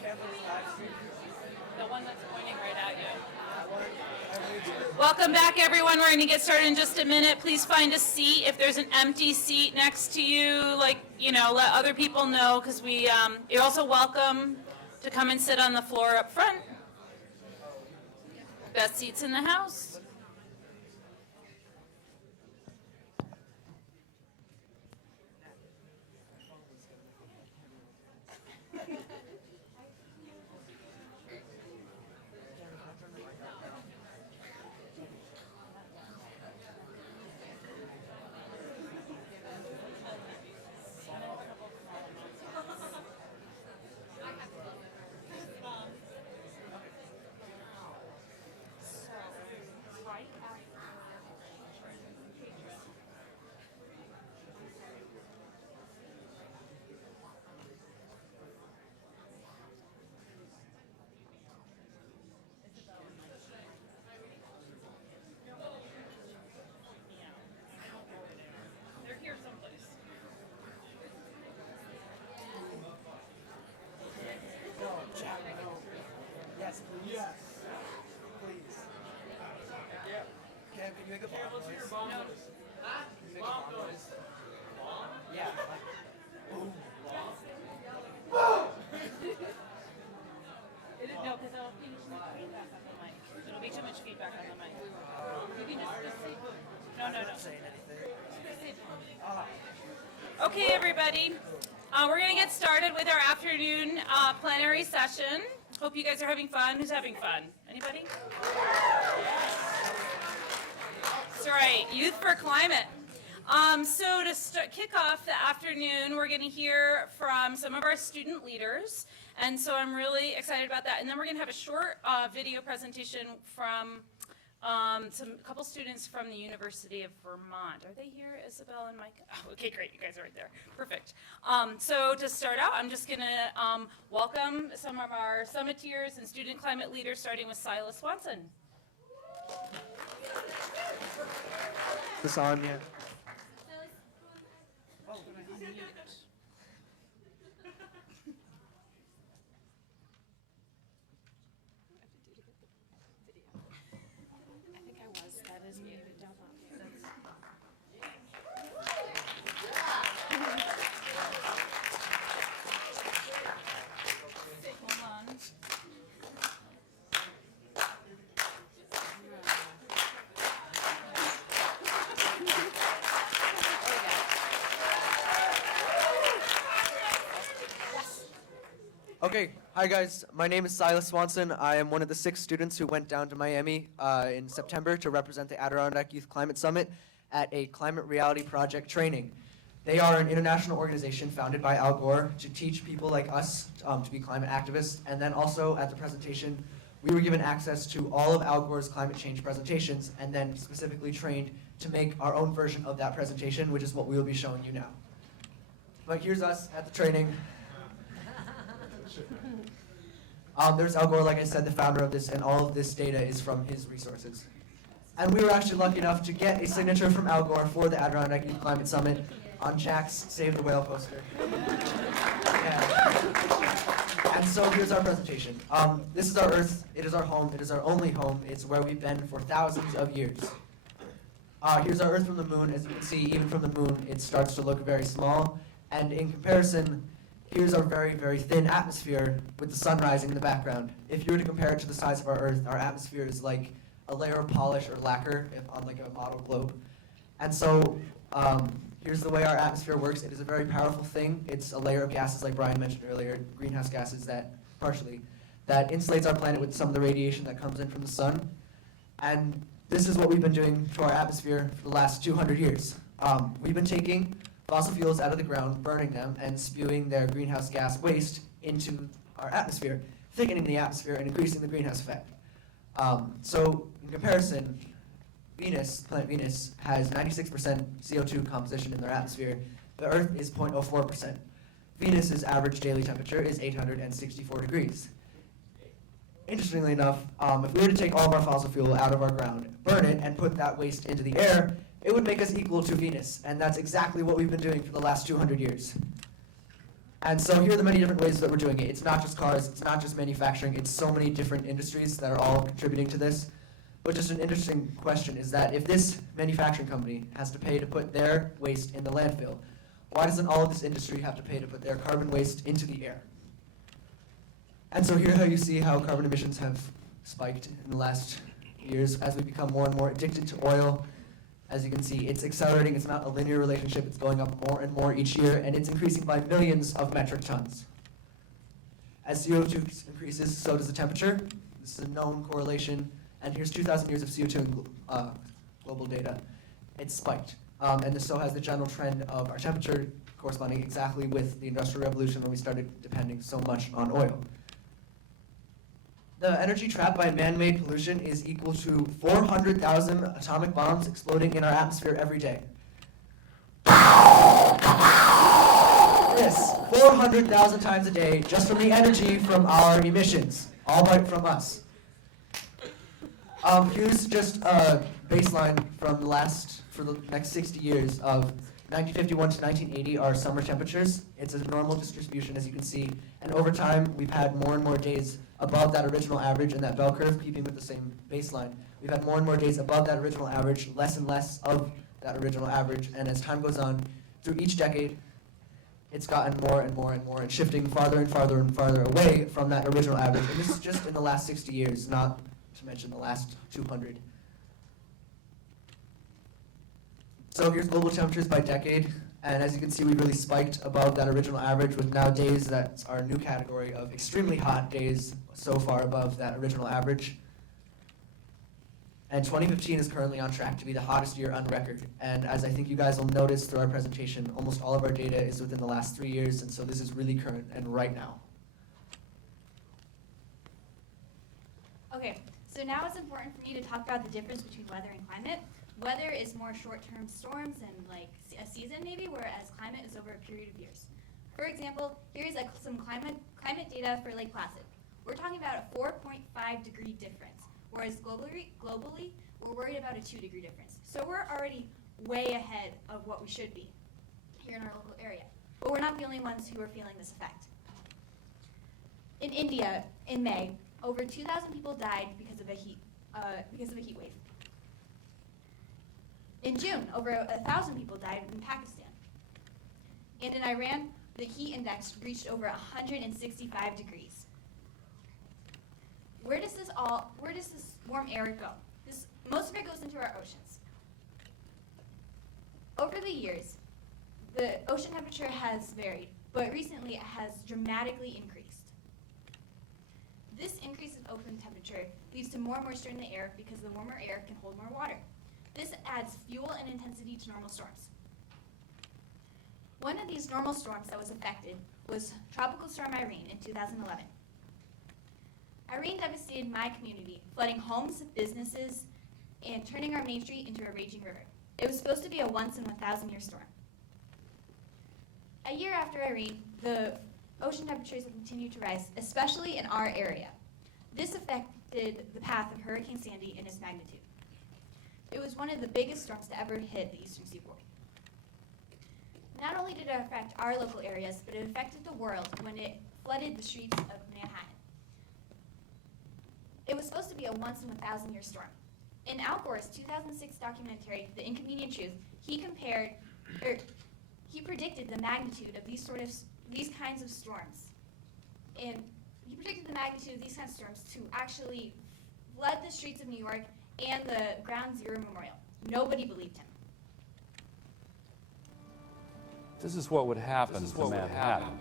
The one that's pointing right at you. Welcome back, everyone. We're going to get started in just a minute. Please find a seat. If there's an empty seat next to you, let other people know, because you're also welcome to come and sit on the floor up front. Best seats in the house. No, because it'll be too much feedback on the mic. It'll be too much feedback on the mic. You can just say, no. Okay, everybody. We're going to get started with our afternoon plenary session. Hope you guys are having fun. Who's having fun? Anybody? That's right. Youth for Climate. So to kick off the afternoon, we're going to hear from some of our student leaders. And so I'm really excited about that. And then we're going to have a short video presentation from a couple students from the University of Vermont. Are they here, Isabel and Mike? Oh, okay, great. You guys are right there. Perfect. So to start out, I'm just going to welcome some of our summiteers and student climate leaders, starting with Silas Swanson. Is this on yet? Okay, hi guys, my name is Silas Swanson. I am one of the 6 students who went down to Miami in September to represent the Adirondack Youth Climate Summit at a Climate Reality Project training. They are an international organization founded by Al Gore to teach people like us to be climate activists, and then also at the presentation, we were given access to all of Al Gore's climate change presentations and then specifically trained to make our own version of that presentation, which is what we will be showing you now. But here's us at the training. There's Al Gore, like I said, the founder of this, and all of this data is from his resources. And we were actually lucky enough to get a signature from Al Gore for the Adirondack Youth Climate Summit on Jack's Save the Whale poster. Yeah. And so here's our presentation. This is our Earth, it is our home, it is our only home, it's where we've been for thousands of years. Here's our Earth from the moon. As you can see, even from the moon, it starts to look very small. And in comparison, here's our very, very thin atmosphere with the sun rising in the background. If you were to compare it to the size of our Earth, our atmosphere is like a layer of polish or lacquer on like a model globe. And so here's the way our atmosphere works. It is a very powerful thing. It's a layer of gases, like Brian mentioned earlier, greenhouse gases that insulates our planet with some of the radiation that comes in from the sun. And this is what we've been doing to our atmosphere for the last 200 years. We've been taking fossil fuels out of the ground, burning them, and spewing their greenhouse gas waste into our atmosphere, thickening the atmosphere and increasing the greenhouse effect. So in comparison, planet Venus, has 96% CO2 composition in their atmosphere. The Earth is 0.04%. Venus's average daily temperature is 864 degrees. Interestingly enough, if we were to take all of our fossil fuel out of our ground, burn it, and put that waste into the air, it would make us equal to Venus, and that's exactly what we've been doing for the last 200 years. And so here are the many different ways that we're doing it. It's not just cars, it's not just manufacturing, it's so many different industries that are all contributing to this. But just an interesting question is that if this manufacturing company has to pay to put their waste in the landfill, why doesn't all of this industry have to pay to put their carbon waste into the air? And so here how you see how carbon emissions have spiked in the last years as we become more and more addicted to oil. As you can see, it's accelerating. It's not a linear relationship. It's going up more and more each year, and it's increasing by millions of metric tons. As CO2 increases, so does the temperature. This is a known correlation. And here's 2,000 years of CO2 in global data. It's spiked. And so has the general trend of our temperature corresponding exactly with the Industrial Revolution when we started depending so much on oil. The energy trapped by man-made pollution is equal to 400,000 atomic bombs exploding in our atmosphere every day. Yes, 400,000 times a day just from the energy from our emissions, all right from us. Here's just a baseline from for the next 60 years of 1951 to 1980 are summer temperatures. It's a normal distribution, as you can see, and over time we've had more and more days above that original average in that bell curve, keeping with the same baseline. We've had more and more days above that original average, less and less of that original average, and as time goes on, through each decade, it's gotten more and more and more, and shifting farther and farther and farther away from that original average. And this is just in the last 60 years, not to mention the last 200. So here's global temperatures by decade, and as you can see, we've really spiked above that original average with now days that are a new category of extremely hot days, so far above that original average. And 2015 is currently on track to be the hottest year on record. And as I think you guys will notice through our presentation, almost all of our data is within the last 3 years, and so this is really current and right now. Okay, so now it's important for me to talk about the difference between weather and climate. Weather is more short-term storms and like a season maybe, whereas climate is over a period of years. For example, here's some climate data for Lake Placid. We're talking about a 4.5 degree difference, whereas globally we're worried about a 2 degree difference. So we're already way ahead of what we should be here in our local area. But we're not the only ones who are feeling this effect. In India, in May, over 2,000 people died because of a heat wave. In June, over 1,000 people died in Pakistan. And in Iran, the heat index reached over 165 degrees. Where does this warm air go? Most of it goes into our oceans. Over the years, the ocean temperature has varied, but recently it has dramatically increased. This increase in ocean temperature leads to more moisture in the air because the warmer air can hold more water. This adds fuel and intensity to normal storms. One of these normal storms that was affected was Tropical Storm Irene in 2011. Irene devastated my community, flooding homes, businesses, and turning our main street into a raging river. It was supposed to be a once-in-1,000-year storm. A year after Irene, the ocean temperatures have continued to rise, especially in our area. This affected the path of Hurricane Sandy and its magnitude. It was one of the biggest storms to ever hit the eastern seaboard. Not only did it affect our local areas, but it affected the world when it flooded the streets of Manhattan. It was supposed to be a once-in-1,000-year storm. In Al Gore's 2006 documentary, The Inconvenient Truth, he predicted the magnitude of these kinds of storms. And he predicted the magnitude of these kinds of storms to actually flood the streets of New York and the Ground Zero Memorial. Nobody believed him. This is what would happen to Manhattan.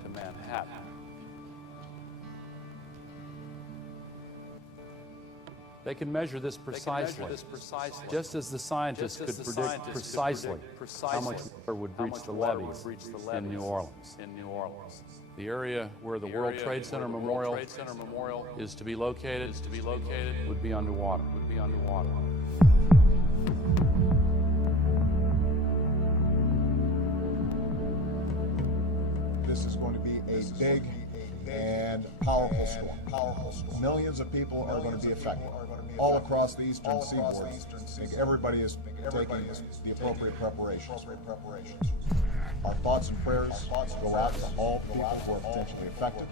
They can measure this precisely, just as the scientists could predict precisely how much water would breach the levees in New Orleans. The area where the World Trade Center Memorial is to be located would be underwater. This is going to be a big and powerful storm. Millions of people are going to be affected all across the eastern seaboard. I think everybody is taking the appropriate preparations. Our thoughts and prayers go out to all people who are potentially affected.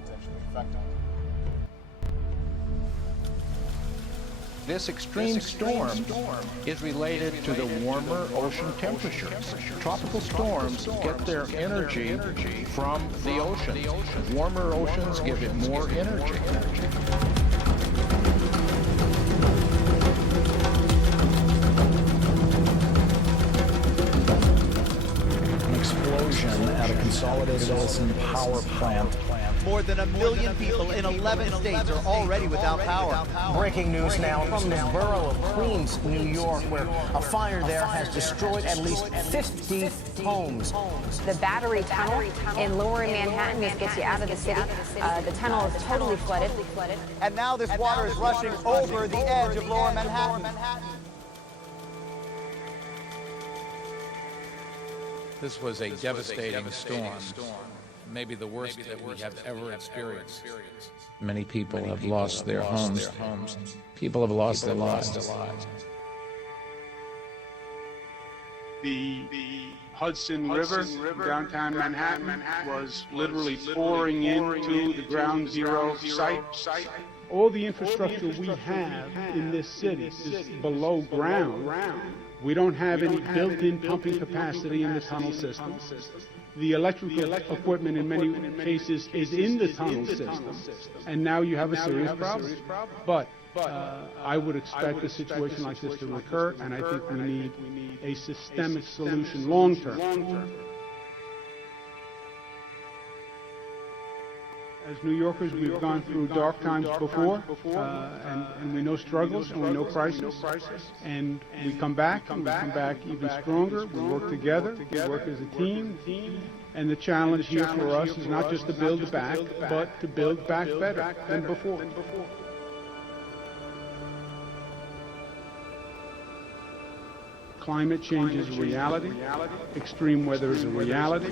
This extreme storm is related to the warmer ocean temperatures. Tropical storms get their energy from the ocean. Warmer oceans give it more energy. An explosion at a consolidated Edison power plant. More than 1 million people in 11 states are already without power. Breaking news now from the borough of Queens, New York, where a fire there has destroyed at least 50 homes. The Battery Tunnel in lower Manhattan, this gets you out of the city. The tunnel is totally flooded. And now this water is rushing over the edge of lower Manhattan. This was a devastating storm, maybe the worst that we have ever experienced. Many people have lost their homes. People have lost their lives. The Hudson River, downtown Manhattan, was literally pouring into the ground zero site. All the infrastructure we have in this city is below ground. We don't have any built-in pumping capacity in the tunnel system. The electrical equipment in many cases is in the tunnel system, and now you have a serious problem. But I would expect a situation like this to recur, and I think we need a systemic solution long-term. As New Yorkers, we've gone through dark times before, and we know struggles, and we know crisis, and we come back even stronger. We work together, we work as a team, and the challenge here for us is not just to build back, but to build back better than before. Climate change is a reality. Extreme weather is a reality.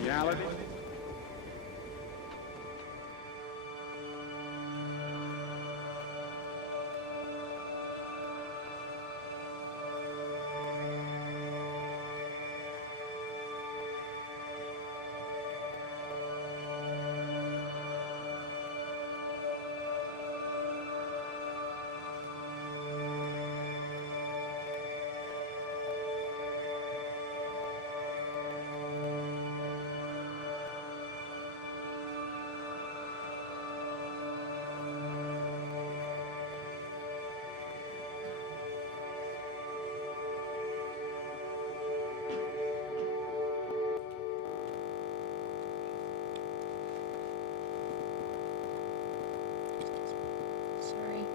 Sorry.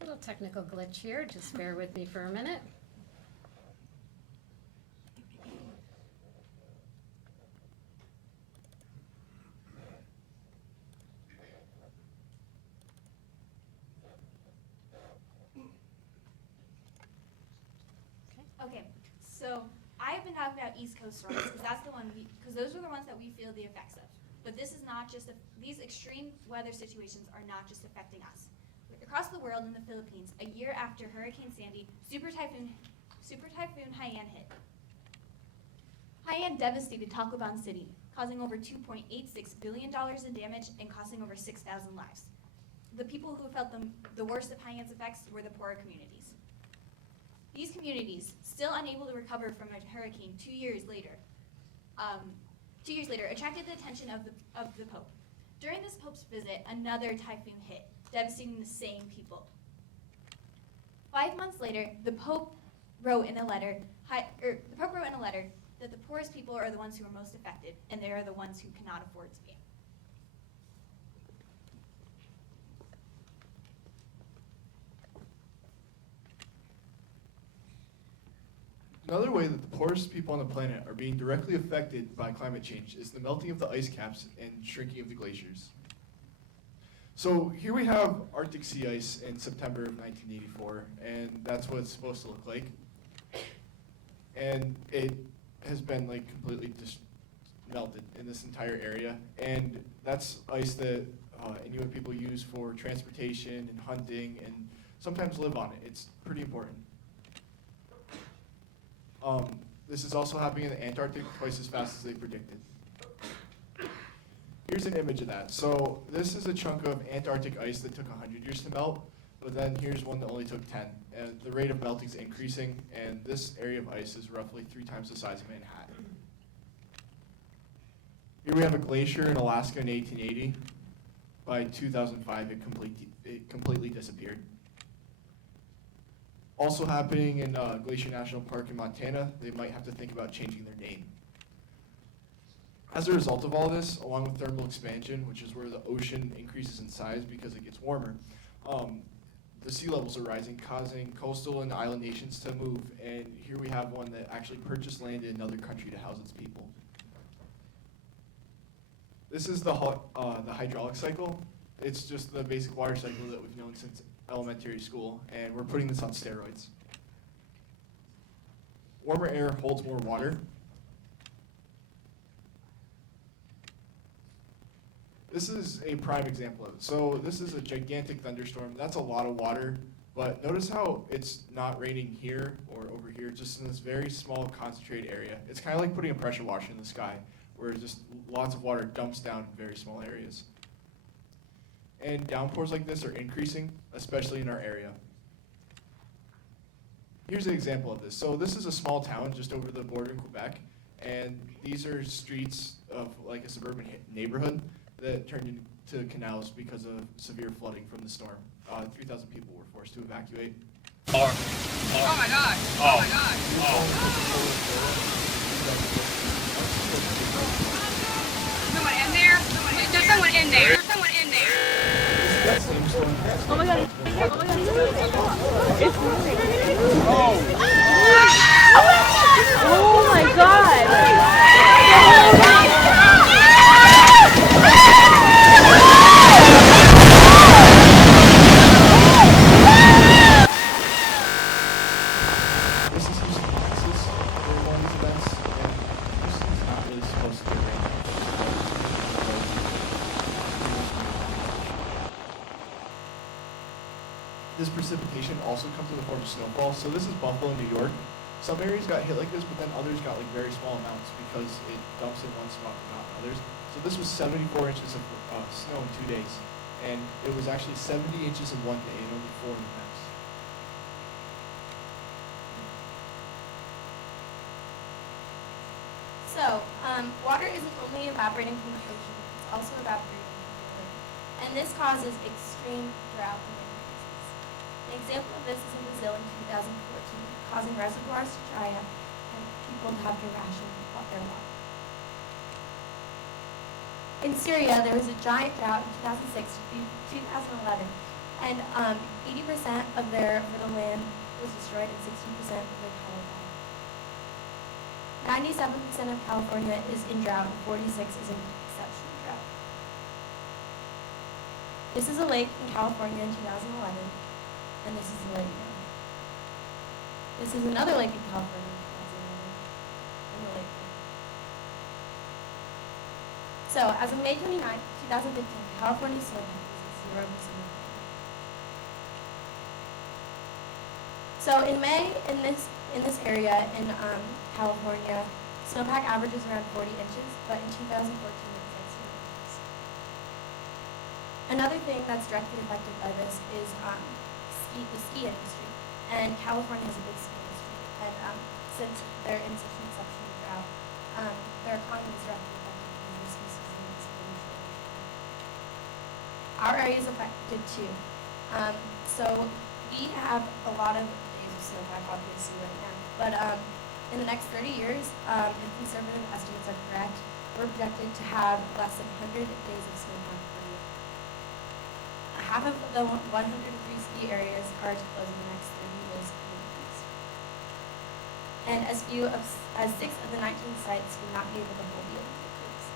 Little technical glitch here, just bear with me for a minute. Okay, so I've been talking about East Coast storms because that's the one because those are the ones that we feel the effects of. But this is not just these extreme weather situations are not just affecting us. Across the world in the Philippines, a year after Hurricane Sandy, Super Typhoon Haiyan hit. Haiyan devastated Tacloban City, causing over $2.86 billion in damage and costing over 6,000 lives. The people who felt the worst of Haiyan's effects were the poorer communities. These communities, still unable to recover from a hurricane 2 years later, attracted the attention of the Pope. During this Pope's visit, another typhoon hit, devastating the same people. 5 months later, the Pope wrote in a letter that the poorest people are the ones who are most affected, and they are the ones who cannot afford to pay. Another way that the poorest people on the planet are being directly affected by climate change is the melting of the ice caps and shrinking of the glaciers. So here we have Arctic sea ice in September of 1984, and that's what it's supposed to look like. And it has been like completely just melted in this entire area, and that's ice that Inuit people use for transportation and hunting and sometimes live on it. It's pretty important. This is also happening in the Antarctic twice as fast as they predicted. Here's an image of that. So this is a chunk of Antarctic ice that took 100 years to melt, but then here's one that only took 10. And the rate of melting is increasing, and this area of ice is roughly 3 times the size of Manhattan. Here we have a glacier in Alaska in 1880. By 2005, it completely disappeared. Also happening in Glacier National Park in Montana, they might have to think about changing their name. As a result of all this, along with thermal expansion, which is where the ocean increases in size because it gets warmer, the sea levels are rising, causing coastal and island nations to move. And here we have one that actually purchased land in another country to house its people. This is the hydraulic cycle. It's just the basic water cycle that we've known since elementary school, and we're putting this on steroids. Warmer air holds more water. This is a prime example of it. So this is a gigantic thunderstorm. That's a lot of water, but notice how it's not raining here or over here, just in this very small concentrated area. It's kind of like putting a pressure washer in the sky, where just lots of water dumps down in very small areas. And downpours like this are increasing, especially in our area. Here's an example of this. So this is a small town just over the border in Quebec, and these are streets of like a suburban neighborhood that turned into canals because of severe flooding from the storm. 3,000 people were forced to evacuate. Oh my God! Oh my God! Someone in there? There's someone in there. There's someone in there. Oh my God! Oh my God! It's Oh my God! This precipitation also comes in the form of snowfall. So this is Buffalo, New York. Some areas got hit like this, but then others got like very small amounts because it dumps in one spot but not in others. So this was 74 inches of snow in 2 days. And it was actually 70 inches in 1 day and only 4 in the next. So, water isn't only evaporating from the ocean, it's also evaporating from the earth. And this causes extreme drought in many places. An example of this is in Brazil in 2014, causing reservoirs to dry up and people to have to ration their water. In Syria, there was a giant drought in 2006 to 2011, and 80% of their fertile land was destroyed and 60% of their cattle died. 97% of California is in drought and 46% is in exceptional drought. This is a lake in California in 2011, and this is the lake now. This is another lake in California in 2011, and the lake now. So, as of May 29, 2015, California's snowpack is at 0% of the So in May, in this area in California, snowpack averages around 40 inches, but in 2014 it was like 0 inches. Another thing that's directly affected by this is the ski industry. And California has a big ski industry, and since they're in such an exceptional drought, their economy is directly affected because their ski season is really short. Our area is affected too. So we have a lot of days of snowpack, obviously, right now. But in the next 30 years, if conservative estimates are correct, we're projected to have less than 100 days of snowpack per year. Half of the 103 ski areas are to close in the next 30 years. And as few as 6 of the 19 sites will not be able to hold the Olympic Games.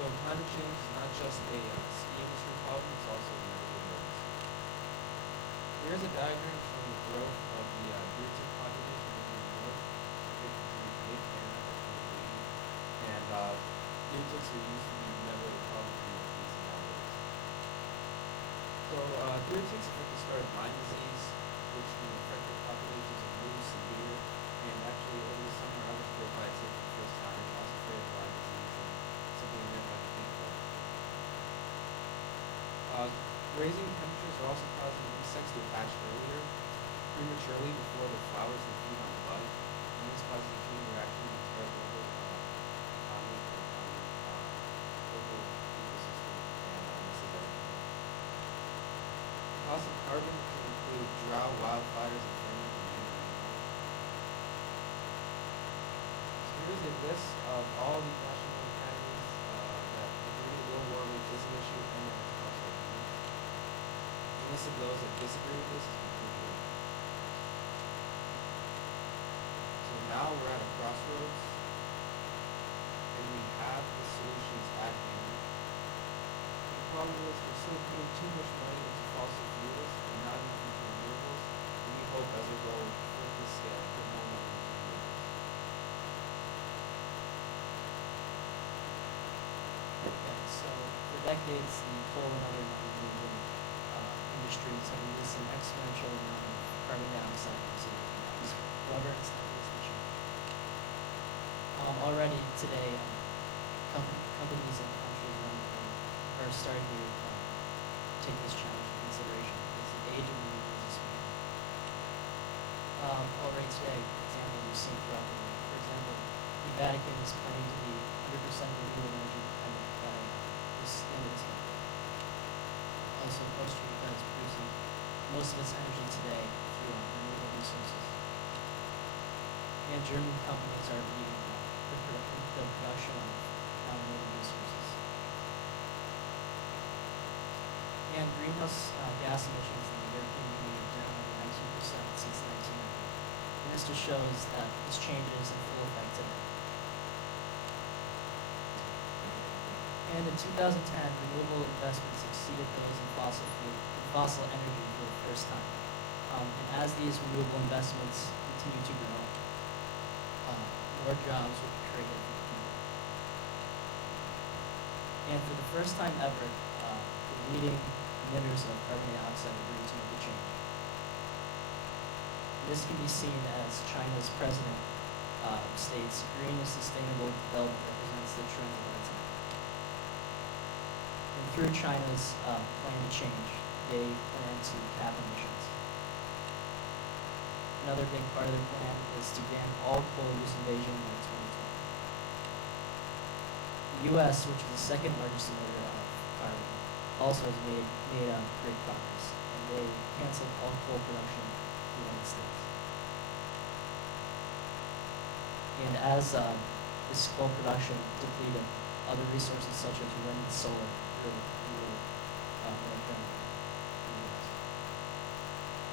So climate change is not just a ski industry problem, it's also the everyday industry. Here's a diagram showing the growth of the deer tick population in the north, and deer ticks are used to be never the problem for the nowadays. So Deer ticks affect the start of Lyme disease, which can affect the populations of moose and deer. And actually, over the summer, I was bit by a tick for the first time. I was afraid of Lyme disease and something I never had to think about. Raising temperatures are also causing insects to attach earlier, prematurely before the flowers and feed on the bud. And this causes a chain reaction and tears the whole economy for the county, local ecosystem, and messes everything up. The cost of carbon can include drought, wildfires, and famine, and rainfall. So here's a list of all the national academies that agree low warming is an issue and that it's household humans. The list of those that disagree with this is completely different. So now we're at a crossroads, and we have the solutions at hand. The problem is we're still putting too much money into fossil fuels and not enough into renewables, and we hope as a goal to flip the scale and put more money into renewables. Okay, so for decades, the coal and other non-renewable industries have released an exponential amount of carbon dioxide into the atmosphere. However, it's not easy to change. Already today, companies and countries around the world are starting to take this challenge into consideration as the age of renewables is speeding up. Already today, for example, we've seen throughout the world. For example, the Vatican is planning to be 100% renewable energy dependent by the end of this decade. Also, Costa Rica is producing most of its energy today through renewable resources. And German companies are leading the production of non-renewable resources. And greenhouse gas emissions in the European Union are down over 19% since 1990. And this just shows that this change is in full effect today. And in 2010, renewable investments exceeded those in fossil energy for the first time. And as these renewable investments continue to grow, more jobs will be created for people. And for the first time ever, the leading emitters of carbon dioxide agreed to make a change. This can be seen as China's president states, green and sustainable development represents the trend of our time. And through China's plan to change, they plan to cap emissions. Another big part of their plan is to ban all coal use in Beijing by 2020. The U.S., which is the second largest emitter of carbon, also has made great progress, and they canceled all coal production in the United States. And as this coal production depleted, other resources such as wind and solar grew more friendly in the U.S.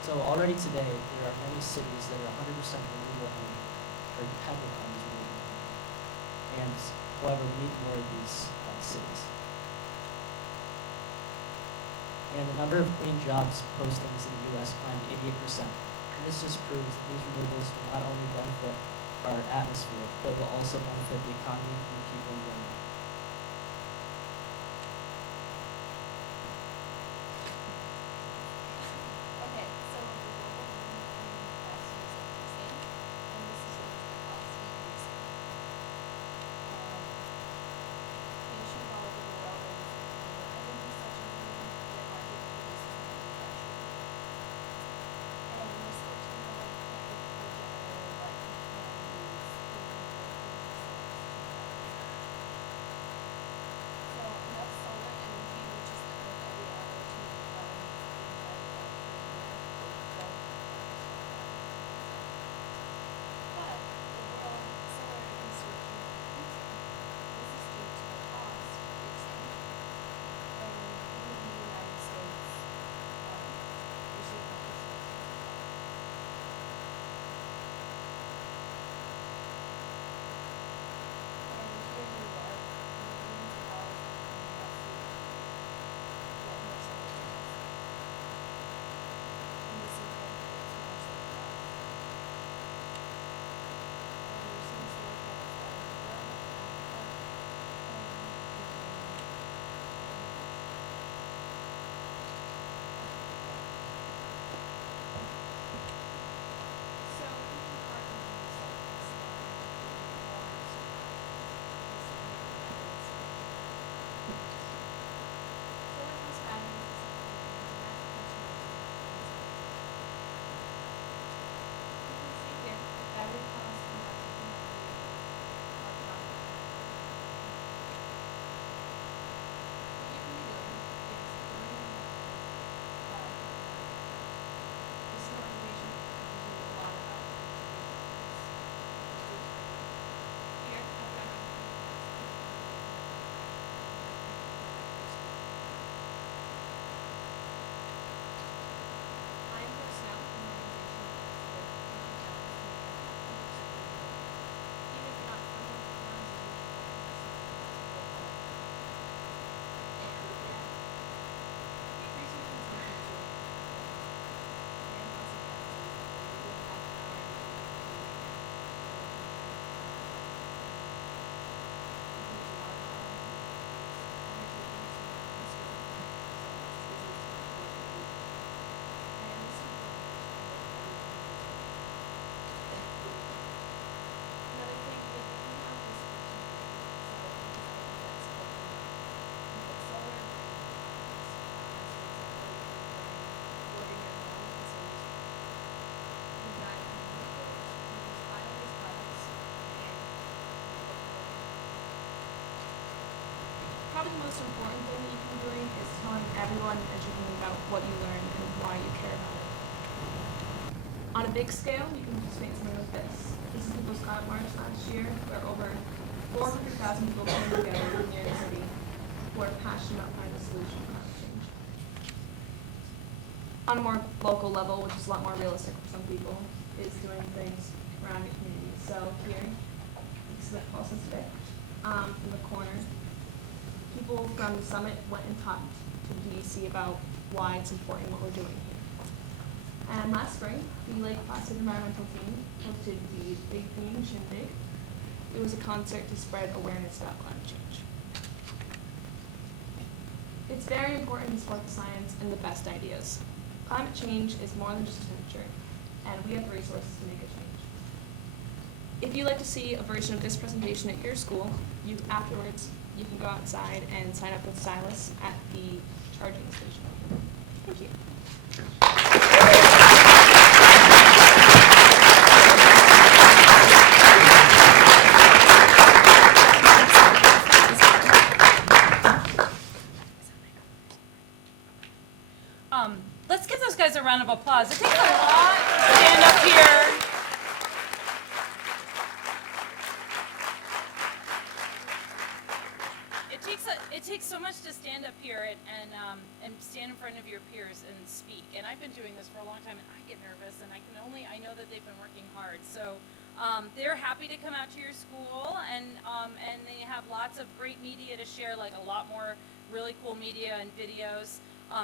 So already today, there are many cities that are 100% renewable energy, or dependent on these renewable energy. And however, we need more of these cities. And the number of clean jobs postings in the U.S. climbed 88%. And this just proves that these renewables will not only benefit our atmosphere, but will also benefit the economy and the people in general. Okay, so the global warming estimates are increasing, and this is linked to the cost decreasing. Nations all over the world are using renewable energy such as wind, their market produces more electricity. And most of the time, can't be cogenerated, but you can use renewable fuel sources to power. what you learn and why you care about it. On a big scale, you can participate in something like this. This is People's Climate March last year, where over 400,000 people came together in New York City who are passionate about finding a solution to climate change. On a more local level, which is a lot more realistic for some people, is doing things around your community. So here, this is at Paulson today, in the corner, people from the summit went and talked to DEC about why it's important what we're doing here. And last spring, the Lake Placid environmental team hosted the Big Theme Shindig. It was a concert to spread awareness about climate change. It's very important to support the science and the best ideas. Climate change is more than just temperature, and we have the resources to make a change. If you'd like to see a version of this presentation at your school, afterwards, you can go outside and sign up with Silas at the charging station. Thank you. Let's give those guys a round of applause. It takes a lot to stand up here. It takes so much to stand up here and stand in front of your peers and speak. And I've been doing this for a long time, and I get nervous, and I know that they've been working hard. So they're happy to come out to your school, and they have lots of great media to share, like a lot more really cool media and videos.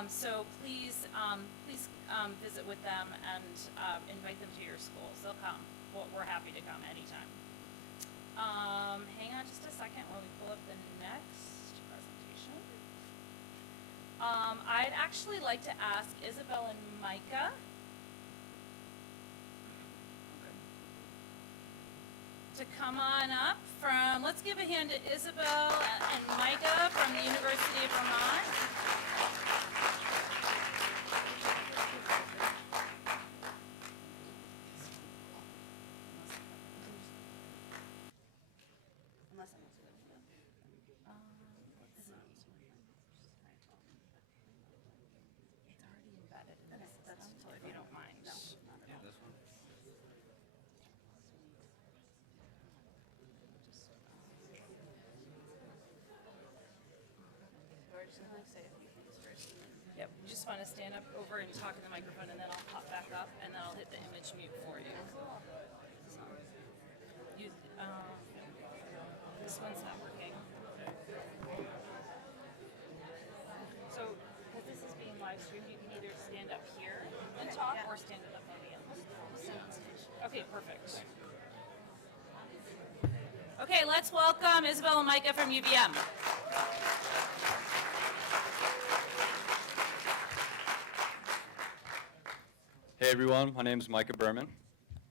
So please visit with them and invite them to your schools. They'll come. We're happy to come anytime. Hang on just a second while we pull up the next presentation. I'd actually like to ask Isabel and Micah to come on up from, let's give a hand to Isabel and Micah from the University of Vermont. Yep, you just want to stand up over and talk in the microphone, and then I'll pop back up, and then I'll hit the image mute for you. So, this one's not working. So, because this is being live streamed, you can either stand up here and talk, or stand at the podium. Okay, perfect. Okay, let's welcome Isabel and Micah from UVM. Hey everyone, my name is Micah Berman.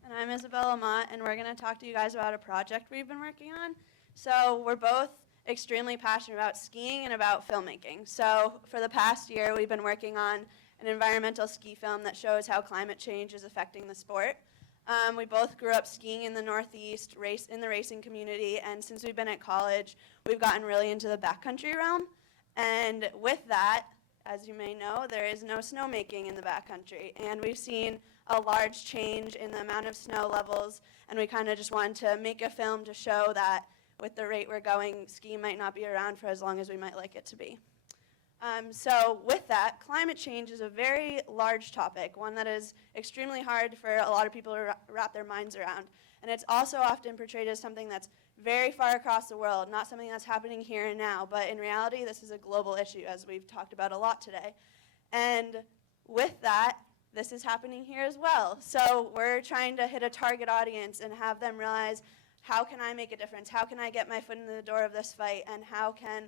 And I'm Isabel Amat, and we're going to talk to you guys about a project we've been working on. So we're both extremely passionate about skiing and about filmmaking. So for the past year, we've been working on an environmental ski film that shows how climate change is affecting the sport. We both grew up skiing in the Northeast, in the racing community, and since we've been at college, we've gotten really into the backcountry realm. And with that, as you may know, there is no snowmaking in the backcountry, and we've seen a large change in the amount of snow levels, and we kind of just wanted to make a film to show that with the rate we're going, skiing might not be around for as long as we might like it to be. So with that, climate change is a very large topic, one that is extremely hard for a lot of people to wrap their minds around, and it's also often portrayed as something that's very far across the world, not something that's happening here and now, but in reality, this is a global issue, as we've talked about a lot today. And with that, this is happening here as well. So we're trying to hit a target audience and have them realize, how can I make a difference? How can I get my foot in the door of this fight? And how can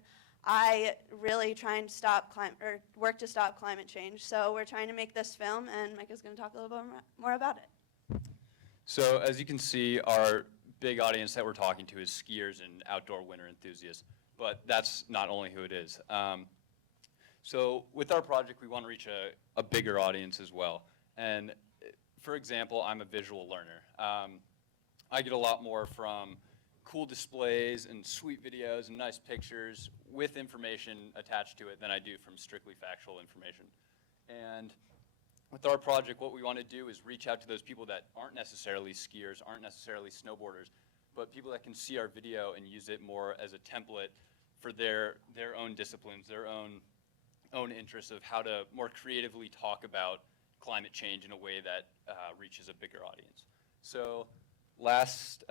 I really try and work to stop climate change? So we're trying to make this film, and Micah's going to talk a little bit more about it. So as you can see, our big audience that we're talking to is skiers and outdoor winter enthusiasts, but that's not only who it is. So with our project, we want to reach a bigger audience as well. And for example, I'm a visual learner. I get a lot more from cool displays and sweet videos and nice pictures with information attached to it than I do from strictly factual information. And with our project, what we want to do is reach out to those people that aren't necessarily skiers, aren't necessarily snowboarders, but people that can see our video and use it more as a template for their own disciplines, their own interests of how to more creatively talk about climate change in a way that reaches a bigger audience. So last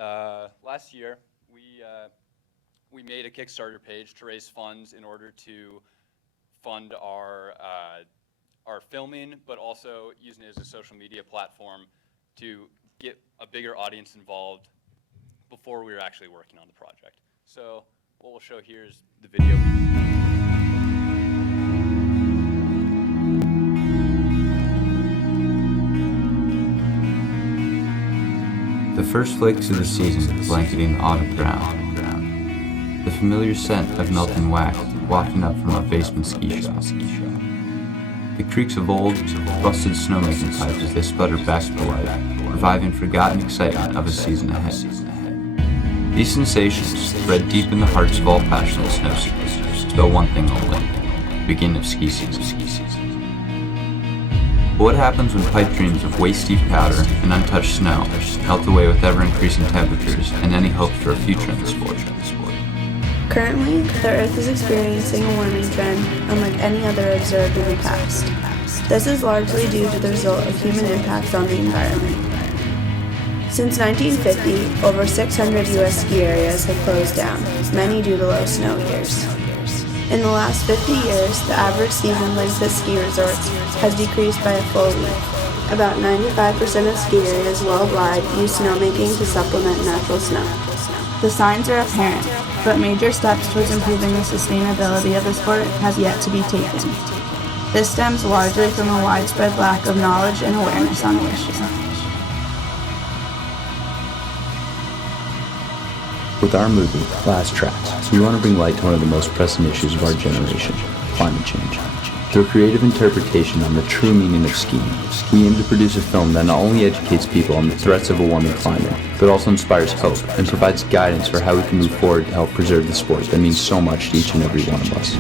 year, we made a Kickstarter page to raise funds in order to fund our filming, but also using it as a social media platform to get a bigger audience involved before we were actually working on the project. So what we'll show here is the video. The first flakes of the season blanketing the autumn ground. The familiar scent of melting wax wafting up from a basement ski shop. The creaks of old, rusted snowmaking pipes as they sputter back to life, reviving forgotten excitement of a season ahead. These sensations, thread deep in the hearts of all passionate snow skiers, spell one thing only: the beginning of ski season. But what happens when pipe dreams of waist-deep powder and untouched snow melt away with ever-increasing temperatures and any hopes for a future in the sport? Currently, the Earth is experiencing a warming trend unlike any other observed in the past. This is largely due to the result of human impacts on the environment. Since 1950, over 600 U.S. ski areas have closed down, many due to low snow years. In the last 50 years, the average season length at ski resorts has decreased by a full week. About 95% of ski areas worldwide use snowmaking to supplement natural snow. The signs are apparent, but major steps towards improving the sustainability of the sport has yet to be taken. This stems largely from a widespread lack of knowledge and awareness on the issue. With our movie, Last Tracks, we want to bring light to one of the most pressing issues of our generation, climate change. Through a creative interpretation on the true meaning of skiing, we aim to produce a film that not only educates people on the threats of a warming climate, but also inspires hope and provides guidance for how we can move forward to help preserve the sport that means so much to each and every one of us.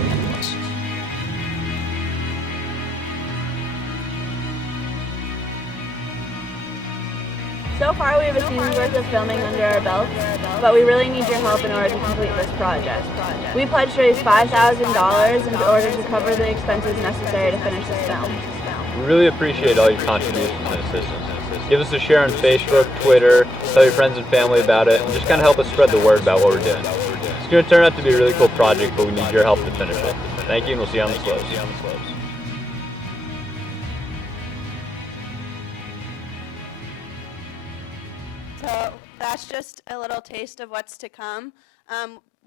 So far we have a season's worth of filming under our belts, but we really need your help in order to complete this project. We pledged to raise $5,000 in order to cover the expenses necessary to finish this film. We really appreciate all your contributions and assistance. Give us a share on Facebook, Twitter, tell your friends and family about it, and just kind of help us spread the word about what we're doing. It's going to turn out to be a really cool project, but we need your help to finish it. Thank you, and we'll see you on the slopes. So that's just a little taste of what's to come.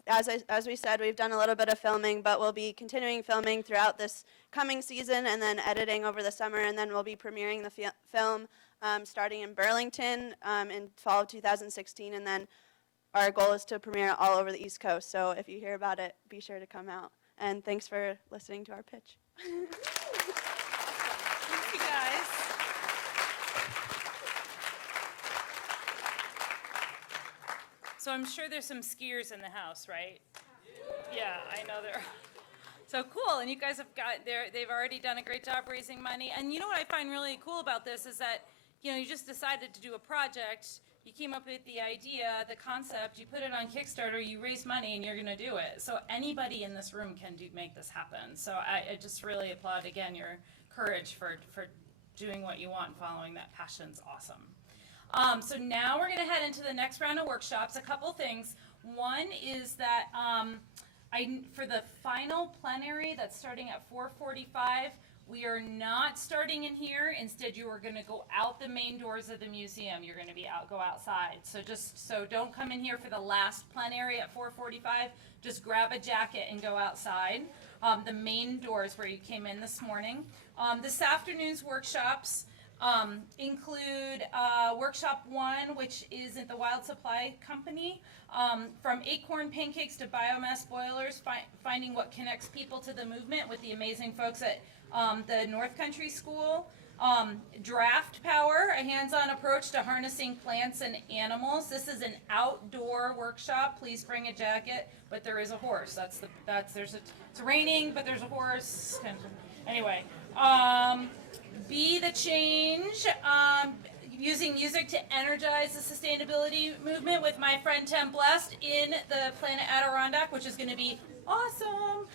As we said, we've done a little bit of filming, but we'll be continuing filming throughout this coming season and then editing over the summer, and then we'll be premiering the film starting in Burlington in fall of 2016, and then our goal is to premiere all over the East Coast. So if you hear about it, be sure to come out. And thanks for listening to our pitch. Thank you, guys. So I'm sure there's some skiers in the house, right? Yeah, I know there are. So cool, and you guys have they've already done a great job raising money. And you know what I find really cool about this is that, you know, you just decided to do a project, you came up with the idea, the concept, you put it on Kickstarter, you raise money, and you're gonna do it. So anybody in this room can make this happen. So I just really applaud, again, your courage for doing what you want and following that passion's awesome. So now we're going to head into the next round of workshops. A couple things. One is that for the final plenary that's starting at 4:45, we are not starting in here. Instead, you are going to go out the main doors of the museum. You're going to go outside. So don't come in here for the last plenary at 4:45. Just grab a jacket and go outside. The main doors where you came in this morning. This afternoon's workshops include workshop 1, which is at the Wild Supply Company, from acorn pancakes to biomass boilers, finding what connects people to the movement with the amazing folks at the North Country School. Draft Power, a hands-on approach to harnessing plants and animals. This is an outdoor workshop. Please bring a jacket, but there is a horse. It's raining, but there's a horse. Anyway, Be the Change, using music to energize the sustainability movement with my friend Tim Blest in the Planet Adirondack, which is going to be awesome.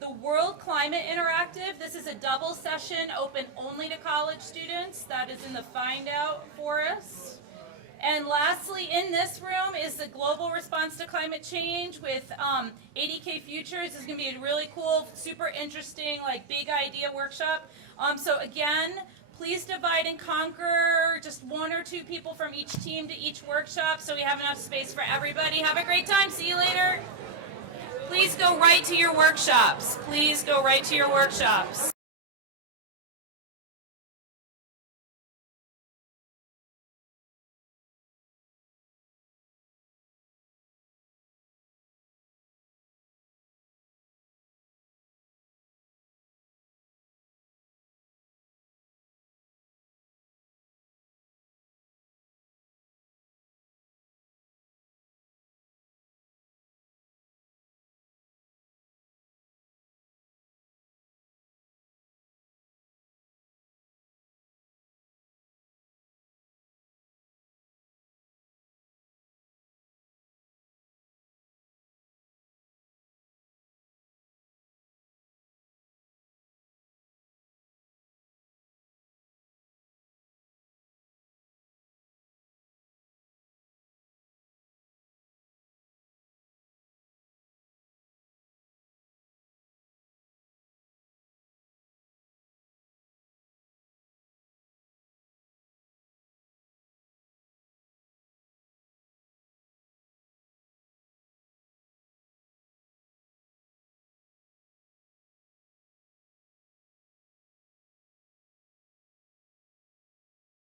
The World Climate Interactive, this is a double session open only to college students. That is in the Find Out for us. And lastly, in this room is the Global Response to Climate Change with ADK Futures. This is going to be a really cool, super interesting, like big idea workshop. So again, please divide and conquer, just 1 or 2 people from each team to each workshop so we have enough space for everybody. Have a great time. See you later. Please go right to your workshops. Please go right to your workshops.